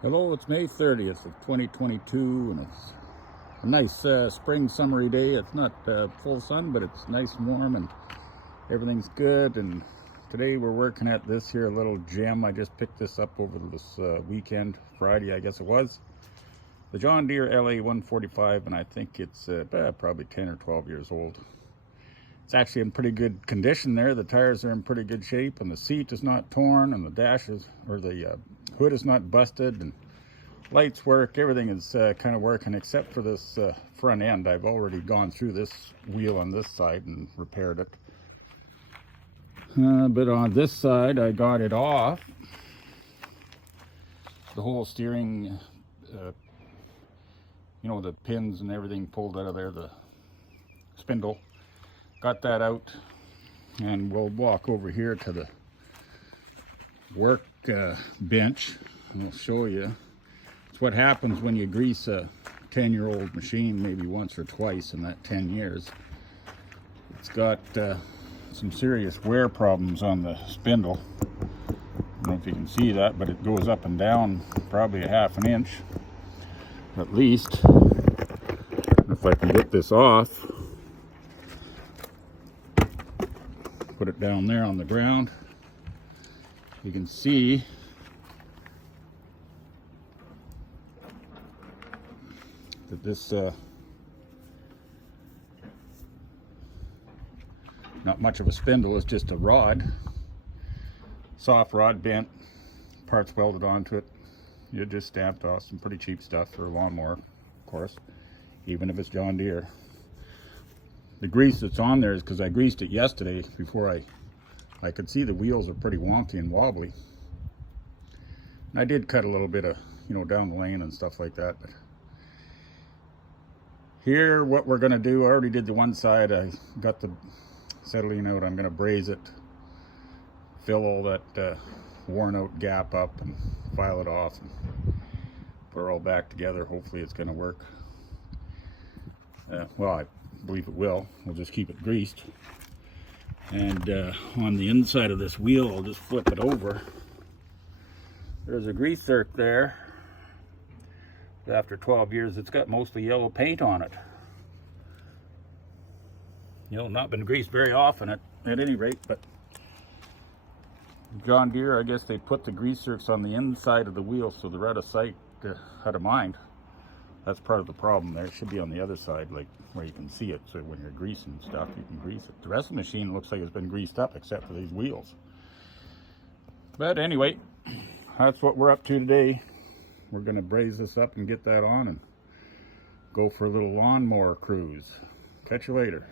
Hello, it's May 30th of 2022, and it's a nice spring summery day. It's not full sun, but it's nice and warm, and everything's good. And today we're working at this here little gem. I just picked this up over this weekend, Friday, I guess it was. The John Deere LA 145, and I think it's probably 10 or 12 years old. It's actually in pretty good condition there. The tires are in pretty good shape, and the seat is not torn, and the dashes, or the hood is not busted, and lights work. Everything is kind of working except for this front end. I've already gone through this wheel on this side and repaired it. But on this side, I got it off. The whole steering, you know, the pins and everything pulled out of there, the spindle. Got that out, and we'll walk over here to the work bench, and I'll show you. It's what happens when you grease a 10-year-old machine maybe once or twice in that 10 years. It's got some serious wear problems on the spindle. I don't know if you can see that, but it goes up and down probably a half an inch at least. If I can get this off, put it down there on the ground, you can see that this not much of a spindle, it's just a rod, soft rod, bent, parts welded onto it. You just stamped off some pretty cheap stuff for a lawnmower, of course, even if it's John Deere. The grease that's on there is because I greased it yesterday before I could see the wheels are pretty wonky and wobbly. And I did cut a little bit of, you know, down the lane and stuff like that. But here, what we're going to do, I already did the one side. I got the settling out. I'm going to braze it, fill all that worn out gap up, and file it off, and put it all back together. Hopefully it's going to work. Well, I believe it will. We'll just keep it greased. And on the inside of this wheel, I'll just flip it over. There's a grease zerk there. After 12 years, it's got mostly yellow paint on it. You know, not been greased very often at any rate, but John Deere, I guess they put the grease zerks on the inside of the wheel so they're out of sight, out of mind. That's part of the problem there. It should be on the other side, like where you can see it, so when you're greasing stuff, you can grease it. The rest of the machine looks like it's been greased up except for these wheels. But anyway, that's what we're up to today. We're going to braze this up and get that on and go for a little lawnmower cruise. Catch you later.